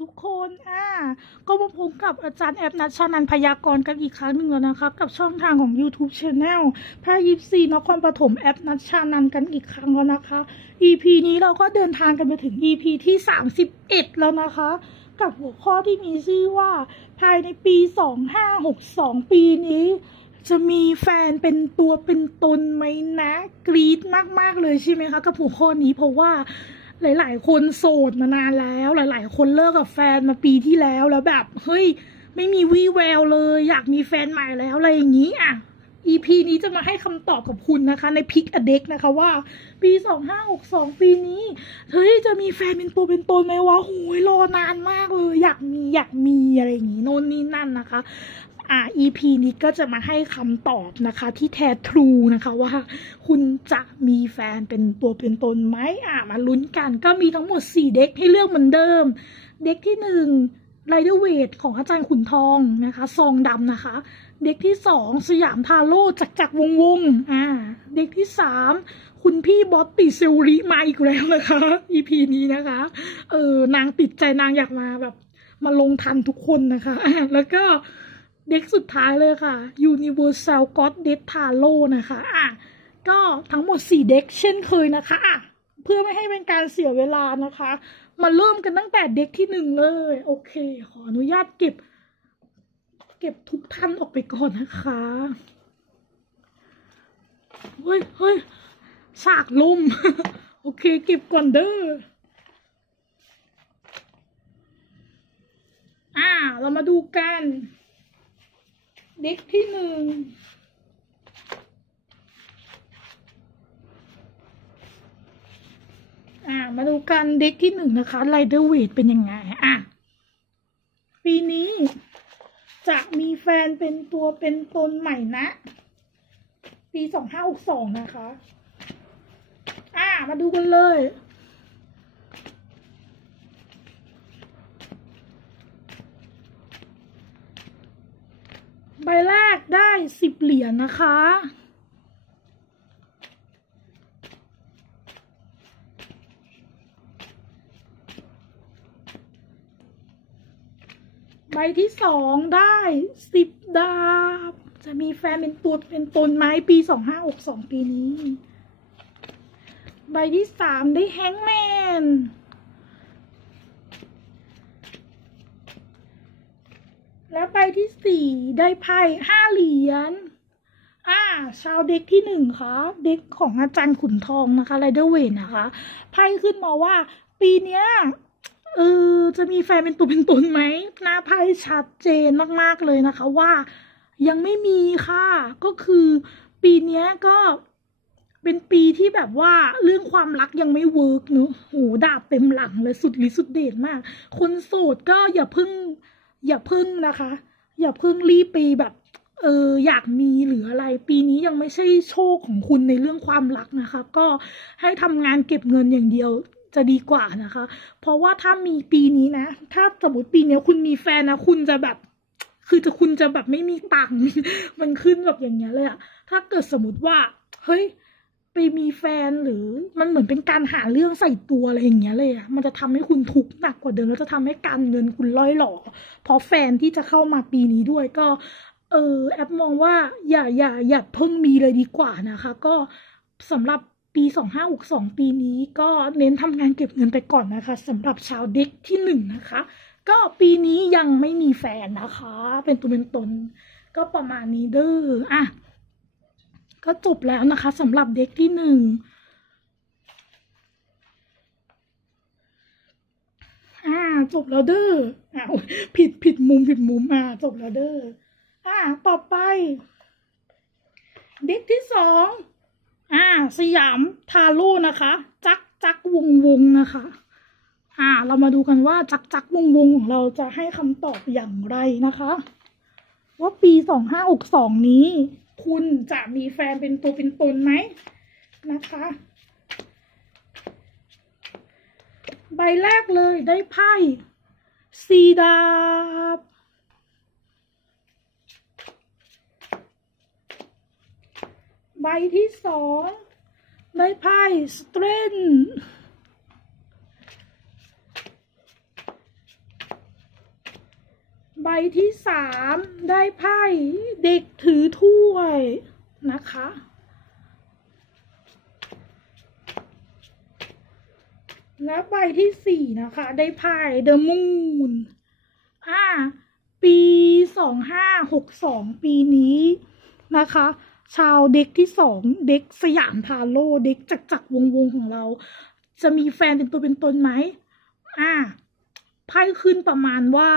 ทุกคนอ่าก็มาพบกับอาจารย์แอปนัชชานันพยากรณ์กันอีกครั้งหนึ่งแล้วนะคะ กับช่องทางของ YouTube Channel พร่ยิปซีนครปฐมแอปนัชชานันกันอีกครั้งแล้วนะคะ EP นี้เราก็เดินทางกันไปถึง EP ที่ 31 แล้วนะคะ กับหัวข้อที่มีชื่อว่าภายในปี 2562 ปีนี้จะมีแฟนเป็นตัวเป็นตนไหมนะ กรี๊ดมาก ๆ เลยใช่ไหมคะ กับหัวข้อนี้เพราะว่า หลาย ๆ คนโสดมานานแล้ว หลาย ๆ คนเลิกกับแฟนมาปีที่แล้วแล้วแบบ เฮ้ย ไม่มีวี่แววเลย อยากมีแฟนใหม่แล้วอะไรอย่างนี้อะ EP นี้จะมาให้คำตอบกับคุณนะคะ ในพิกอเด็กนะคะว่า ปี 2562 ปีนี้ เฮ้ย จะมีแฟนเป็นตัวเป็นตนไหมวะโหยรอนานมากเลย อยากมีอยากมีอะไรอย่างนี้โน่นนี่นั่นนะคะ อ่า EP นี้ก็จะมาให้คำตอบนะคะ ที่แท้ทรูนะคะว่า คุณจะมีแฟนเป็นตัวเป็นตนไหมอ่ามาลุ้นกัน ก็มีทั้งหมด 4 เด็กให้เลือกเหมือนเดิม เด็กที่ 1ไรเดอร์เวทของอาจารย์ขุนทองนะคะซองดำนะคะ เด็กที่2สยามทาโร่จักจักรวงวงอ่าเด็กที่3คุณพี่บอสติเซลริมาอีกแล้วนะคะ EP นี้นะคะเออนางติดใจนางอยากมาแบบ มาลงทันทุกคนนะคะ แล้วก็ เด็กสุดท้ายเลยค่ะ Universal God d e a t a r o นะคะอะก็ทั้งหมด 4 เด็กเช่นเคยนะคะอะเพื่อไม่ให้เป็นการเสียเวลานะคะ มาเริ่มกันตั้งแต่เด็กที่หนึ่งเลย โอเค ขออนุญาตเก็บ เก็บทุกท่านออกไปก่อนนะคะเฮ้ยเฮ้ยสากลม โอเค เก็บก่อนเด้ออ่า เรามาดูกัน เด็กที่หนึ่งอ่ามาดูกันเด็กที่หนึ่งนะคะไรเดอร์เวทเป็นยังไงอะปีนี้จะมีแฟนเป็นตัวเป็นตนใหม่นะ ปีสองห้าหกสองนะคะ อ่า มาดูกันเลย ใบแรกได้สิบเหรียญนะคะ ใบที่สองได้สิบดาบ จะมีแฟนเป็นตัวเป็นตนไหมปีสองห้าอกสองปีนี้ ใบที่สามได้แฮงแมน และใบที่สี่ได้ไพ่ห้าเหรียญ อ่า ชาวเด็กที่หนึ่งค่ะเด็กของอาจารย์ขุนทองนะคะไรเดอร์เวนนะคะ ไพ่ขึ้นมาว่า ปีเนี้ยเออจะมีแฟนเป็นตัวเป็นตนไหมหน้าไพ่ชัดเจนมากๆเลยนะคะ ว่ายังไม่มีค่ะ ก็คือปีเนี้ยก็เป็นปีที่แบบว่าเรื่องความรักยังไม่เวิร์กเนอะโหดาบเต็มหลังเลยสุดฤทธิ์สุดเดชมาก คนโสดก็อย่าพึ่ง อย่าพึ่งนะคะ อย่าพึ่งรีบไปแบบเอออยากมีหรืออะไร ปีนี้ยังไม่ใช่โชคของคุณในเรื่องความรักนะคะ ก็ให้ทำงานเก็บเงินอย่างเดียวจะดีกว่านะคะ เพราะว่าถ้ามีปีนี้นะ ถ้าสมมติปีนี้คุณมีแฟนนะ คุณจะแบบ คือจะคุณจะแบบไม่มีตังค์ มันขึ้นแบบอย่างเงี้ยเลยอะถ้าเกิดสมมติว่า เฮ้ย ไปมีแฟนหรือมันเหมือนเป็นการหาเรื่องใส่ตัวอะไรอย่างเงี้ยเลยอะมันจะทำให้คุณทุกข์หนักกว่าเดิมแล้วจะทำให้การเงินคุณล่อยหล่อเพราะแฟนที่จะเข้ามาปีนี้ด้วยก็ เออแอปมองว่าอย่าอย่าอย่าเพิ่งมีเลยดีกว่านะคะ ก็สำหรับปีสองห้าหกสองปีนี้ก็เน้นทำงานเก็บเงินไปก่อนนะคะสำหรับชาวเด็กที่หนึ่งนะคะ ก็ปีนี้ยังไม่มีแฟนนะคะ เป็นตัวเป็นตน ก็ประมาณนี้เด้ออะ ก็จบแล้วนะคะสำหรับเด็กที่หนึ่งอ่าจบแล้วเด้ออ่าวผิดผิดมุมผิดมุมอ่าจบแล้วเด้ออ่าต่อไป เด็กที่สองอ่า สยามทาโร่นะคะ จักจักวงวงนะคะ อ่า เรามาดูกันว่าจักจักวงวงของเราจะให้คำตอบอย่างไรนะคะ ว่าปีสองห้าอกสองนี้ คุณจะมีแฟนเป็นตัวเป็นตนไหมนะคะ ใบแรกเลยได้ไพ่สีดาบใบที่สองได้ไพ่สเตรน ใบที่สามได้ไพ่เด็กถือถ้วยนะคะ และใบที่สี่นะคะ ได้ไพ่ The Moon อ่า ปีสองห้าหกสองปีนี้นะคะ ชาวเด็กที่สองเด็กสยามพาโลเด็กจักจักวงวงของเรา จะมีแฟนเป็นตัวเป็นตนไหมอ่าไพ่ขึ้นประมาณว่า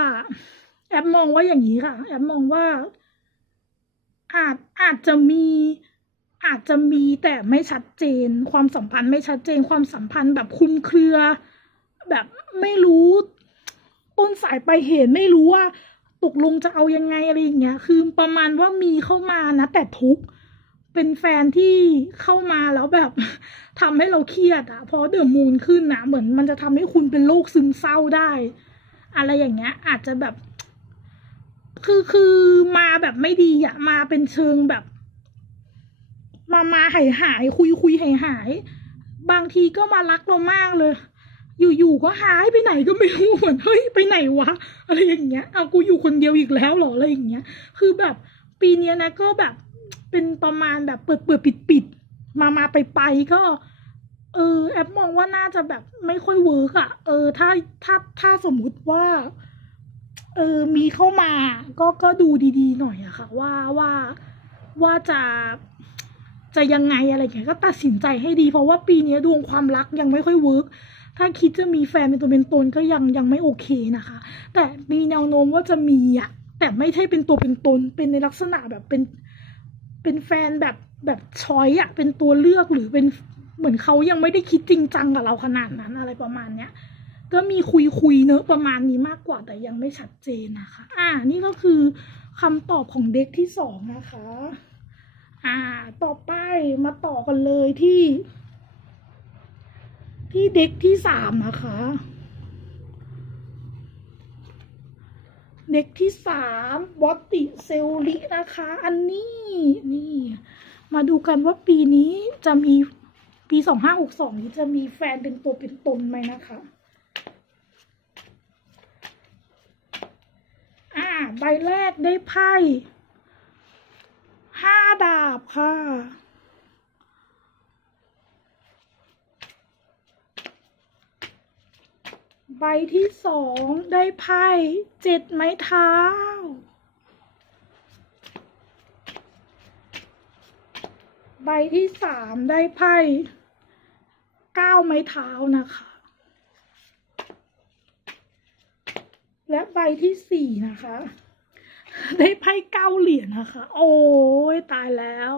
แอปมองว่าอย่างนี้ค่ะ แอปมองว่า อาจอาจจะมีอาจจะมีแต่ไม่ชัดเจน ความสัมพันธ์ไม่ชัดเจน ความสัมพันธ์แบบคุมเครือ แบบไม่รู้ต้นสายไปลายเหตุไม่รู้ว่าตกลงจะเอายังไงอะไรอย่างเงี้ย คือประมาณว่ามีเข้ามานะ แต่ทุกเป็นแฟนที่เข้ามาแล้วแบบทำให้เราเครียดอะเพราะเดือดมูลขึ้นนะเหมือนมันจะทำให้คุณเป็นโรคซึมเศร้าได้ อะไรอย่างเงี้ย อาจจะแบบ คือคือมาแบบไม่ดีอะมาเป็นเชิงแบบ มามาหายหายคุยคุยหายหายบางทีก็มารักเรามากเลย อยู่ๆก็หายไปไหนก็ไม่รู้เหมือนเฮ้ยไปไหนวะอะไรอย่างเงี้ยเอากูอยู่คนเดียวอีกแล้วเหรออะไรอย่างเงี้ย คือแบบปีเนี้ยนะก็แบบเป็นประมาณแบบเปิดเปิดปิดปิดมามาไปไปก็เออแอปมองว่าน่าจะแบบไม่ค่อยเวิร์กอะเออถ้าถ้าถ้าสมมุติว่า เออมีเข้ามาก็ก็ดูดีๆหน่อยอะค่ะ ว่าว่าว่าจะจะยังไงอะไรอย่างเงี้ยก็ตัดสินใจให้ดีเพราะว่าปีนี้ดวงความรักยังไม่ค่อยเวิร์กถ้าคิดจะมีแฟนเป็นตัวเป็นตนก็ยังยังไม่โอเคนะคะ แต่มีแนวโน้มว่าจะมีอะแต่ไม่ใช่เป็นตัวเป็นตนเป็นในลักษณะแบบเป็นเป็นแฟนแบบแบบช้อยอะเป็นตัวเลือกหรือเป็นเหมือนเขายังไม่ได้คิดจริงจังกับเราขนาดนั้นอะไรประมาณเนี้ย ก็มีคุยคุยเนอะประมาณนี้มากกว่าแต่ยังไม่ชัดเจนนะคะ อ่า นี่ก็คือคำตอบของเด็กที่สองนะคะ อ่า ต่อไปมาต่อกันเลยที่ ที่เด็กที่สามนะคะ เด็กที่สามบอตติเซลลินะคะ อันนี้นี่ มาดูกันว่าปีนี้จะมีปีสองห้าหกสองนี้จะมีแฟนเป็นตัวเป็นตนไหมนะคะ อ่าใบแรกได้ไพ่ห้าดาบค่ะ ใบที่สองได้ไพ่เจ็ดไม้เท้า ใบที่สามได้ไพ่เก้าไม้เท้านะคะ และใบที่สี่นะคะ ได้ไพ่เก้าเหรียญนะคะ โอ้ยตายแล้ว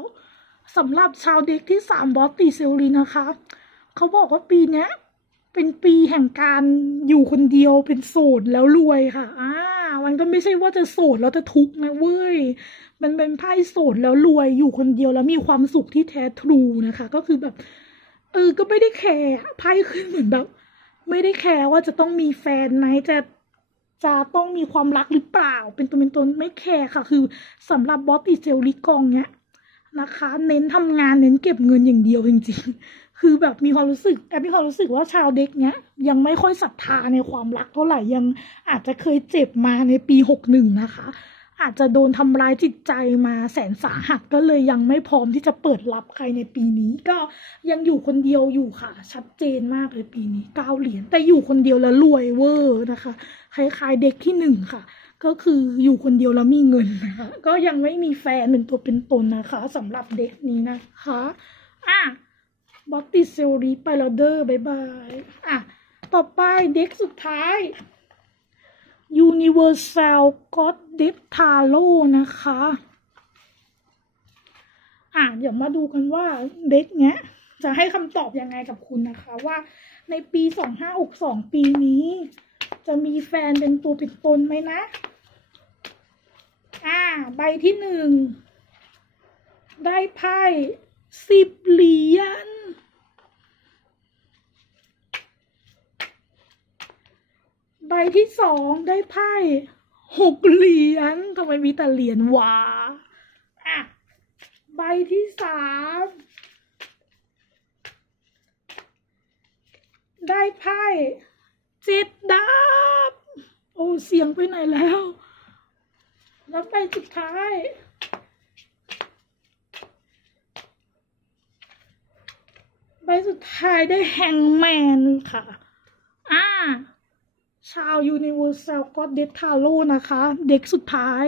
สำหรับชาวเด็กที่สามบอสติเซลลีนะคะ เขาบอกว่าปีนี้เป็นปีแห่งการอยู่คนเดียวเป็นโสดแล้วรวยค่ะอ่ามันก็ไม่ใช่ว่าจะโสดแล้วจะทุกข์นะเว้ย มันเป็นไพ่โสดแล้วรวยอยู่คนเดียวแล้วมีความสุขที่แท้ทรูนะคะ ก็คือแบบเออก็ไม่ได้แคร์ไพ่ขึ้นเหมือนแบบ ไม่ได้แคร์ว่าจะต้องมีแฟนไหมจะ จะต้องมีความรักหรือเปล่า เป็นตัวเป็นตนไม่แคร์ค่ะ คือสำหรับบอสติเซลลิกองเนี้ยนะคะ เน้นทำงานเน้นเก็บเงินอย่างเดียวจริง ๆ คือแบบมีความรู้สึกแอบมีความรู้สึกว่าชาวเด็กเนี้ย ยังไม่ค่อยศรัทธาในความรักเท่าไหร่ยังอาจจะเคยเจ็บมาในปีหกหนึ่งนะคะ อาจจะโดนทำร้ายจิตใจมาแสนสาหัสก็เลยยังไม่พร้อมที่จะเปิดรับใครในปีนี้ ก็ยังอยู่คนเดียวอยู่ค่ะ ชัดเจนมากเลยปีนี้เก้าเหรียญแต่อยู่คนเดียวแล้วรวยเวอร์นะคะคล้ายๆเด็กที่หนึ่งค่ะ ก็คืออยู่คนเดียวแล้วมีเงินนะคะก็ยังไม่มีแฟนเป็นตัวเป็นตนนะคะสำหรับเด็กนี้นะคะอะบอตติเซลรีไปแล้วเดอร์บายบายอะต่อไปเด็กสุดท้าย Universal God d e p t a r o นะคะ อะ เดี๋ยวมาดูกันว่าเด็กเนี้ย จะให้คำตอบยังไงกับคุณนะคะ ว่าในปีสองห้าอกสองปีนี้ จะมีแฟนเป็นตัวเป็นตนไหมนะ อ่า ใบที่หนึ่ง ได้ไพ่สิบเหรียญ ใบที่สองได้ไพ่หกเหรียญทำไมมีแต่เหรียญวะอะใบที่สามได้ไพ่เจ็ดดาบ โอ้ เสียงไปไหนแล้ว แล้วไปสุดท้ายใบสุดท้ายได้แฮงแมนค่ะ อ่า ชาวยูนิเวอร์แซลก็เดทาโร่นะคะ เด็กสุดท้าย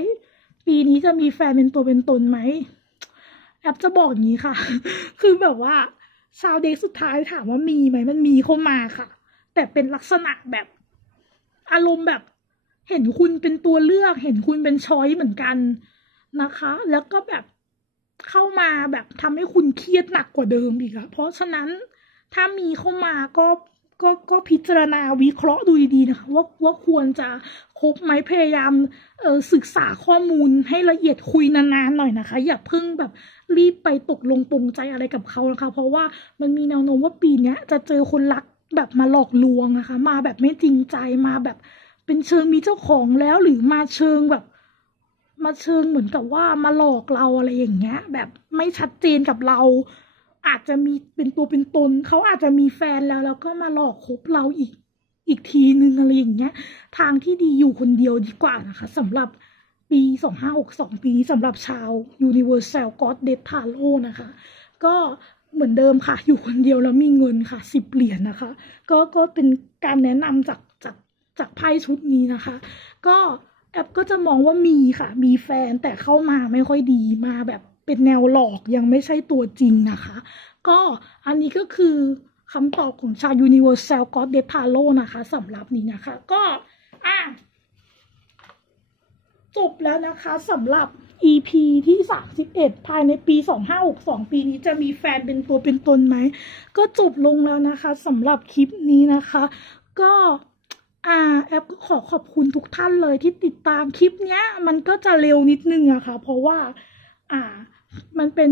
ปีนี้จะมีแฟนเป็นตัวเป็นตนไหม แอปจะบอกอย่างนี้ค่ะ คือแบบว่า ชาวเด็กสุดท้ายถามว่ามีไหม มันมีเข้ามาค่ะ แต่เป็นลักษณะแบบ อารมณ์แบบ เห็นคุณเป็นตัวเลือก เห็นคุณเป็นช้อยเหมือนกันนะคะ แล้วก็แบบเข้ามาแบบทำให้คุณเครียดหนักกว่าเดิมอีกอะเพราะฉะนั้นถ้ามีเข้ามาก็ ก็ก็พิจารณาวิเคราะห์ดูดีๆนะคะว่าว่าควรจะคบไหมพยายามออศึกษาข้อมูลให้ละเอียดคุยนานๆหน่อยนะคะ อย่าเพิ่งแบบรีบไปตกลงปรงใจอะไรกับเขานะคะ เพราะว่ามันมีแนวโน้มว่าปีเนี้ยจะเจอคนรักแบบมาหลอกลวงนะคะ มาแบบไม่จริงใจมาแบบเป็นเชิงมีเจ้าของแล้วหรือมาเชิงแบบ มาเชิงเหมือนกับว่ามาหลอกเราอะไรอย่างเงี้ย แบบไม่ชัดเจนกับเรา อาจจะมีเป็นตัวเป็นตนเขาอาจจะมีแฟนแล้วแล้วก็มาหลอกคบเราอีกอีกทีนึงอะไรอย่างเงี้ย ทางที่ดีอยู่คนเดียวดีกว่านะคะสำหรับปีสองห้าหกสองปีนี้สำหรับชาว Universal God d e t a r o นะคะ ก็เหมือนเดิมค่ะ อยู่คนเดียวแล้วมีเงินค่ะสิบเหรียญนะคะ ก็ก็เป็นการแนะนำจากจากจากไพ่ชุดนี้นะคะ ก็แอปก็จะมองว่ามีค่ะ มีแฟนแต่เข้ามาไม่ค่อยดีมาแบบ เป็นแนวหลอกยังไม่ใช่ตัวจริงนะคะ ก็อันนี้ก็คือคำตอบของชาว Universal God d e t a r o นะคะสำหรับนี้นะคะ ก็อะจบแล้วนะคะสำหรับ EP ที่ 31 ภายในปี 2562 ปีนี้จะมีแฟนเป็นตัวเป็นตนไหม ก็จบลงแล้วนะคะสำหรับคลิปนี้นะคะ ก็อ่าแอปก็ขอขอบคุณทุกท่านเลยที่ติดตามคลิปเนี้ย มันก็จะเร็วนิดนึงอะค่ะ เพราะว่า อ่า มันเป็น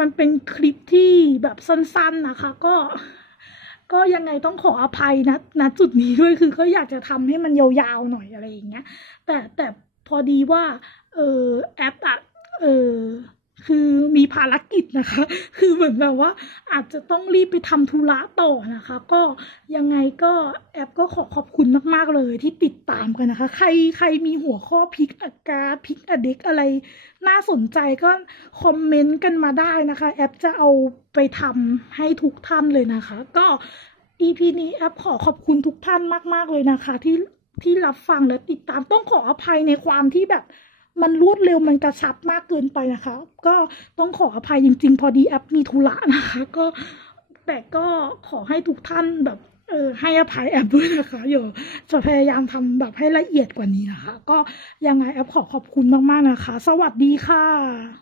มันเป็นคลิปที่แบบสั้นๆนะคะ ก็ก็ยังไงต้องขออภัยนะณจุดนี้ด้วยคือก็อยากจะทำให้มันยาวๆหน่อยอะไรอย่างเงี้ย แต่แต่พอดีว่า เออแอปอะเออ คือมีภารกิจนะคะ คือเหมือนแบบว่าอาจจะต้องรีบไปทำธุระต่อนะคะ ก็ยังไงก็แอปก็ขอขอบคุณมาก ๆ เลยที่ติดตามกันนะคะ ใครใครมีหัวข้อพิกอาการพิกอเด็กอะไร น่าสนใจก็คอมเมนต์กันมาได้นะคะ แอปจะเอาไปทำให้ทุกท่านเลยนะคะ ก็ EP นี้แอปขอขอบคุณทุกท่านมาก ๆ เลยนะคะ ที่ที่รับฟังและติดตามต้องขออภัยในความที่แบบ มันรวดเร็วมันกระชับมากเกินไปนะคะ ก็ต้องขออภัยจริง ๆ พอดีแอปมีธุระนะคะ ก็แต่ก็ขอให้ทุกท่านแบบเออให้อภัยแอปด้วยนะคะเดี๋ยวจะพยายามทำแบบให้ละเอียดกว่านี้นะคะ ก็ยังไงแอปขอขอบคุณมากๆนะคะ สวัสดีค่ะ